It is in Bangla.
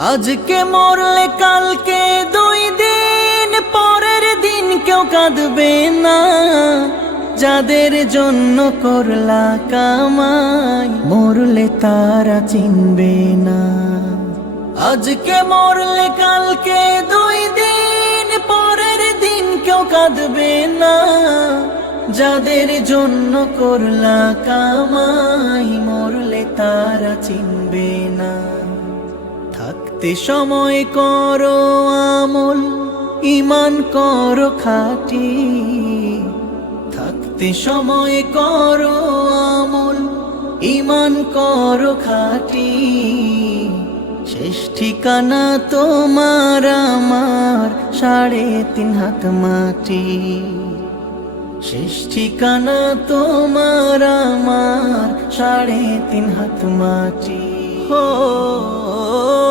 আজকে মরলে কালকে 2 দিন পরের দিন কেউ কাঁদবে না। যাদের জন্য করলা কামাই মরলে তারা চিনবে না। আজকে মরলে কালকে 2 দিন পরের দিন কেউ কাঁদবে না। যাদের জন্য করলা কামাই মরলে তারা চিনবে না। থাকতে সময় করো আমল, ঈমান করো খাঁটি। থাকতে সময় করো আমল, ঈমান করো খাঁটি। শেষ ঠিকানা তোমার আমার 3.5 হাত মাটি। শেষ ঠিকানা তোমার আমার 3.5 হাত মাটি।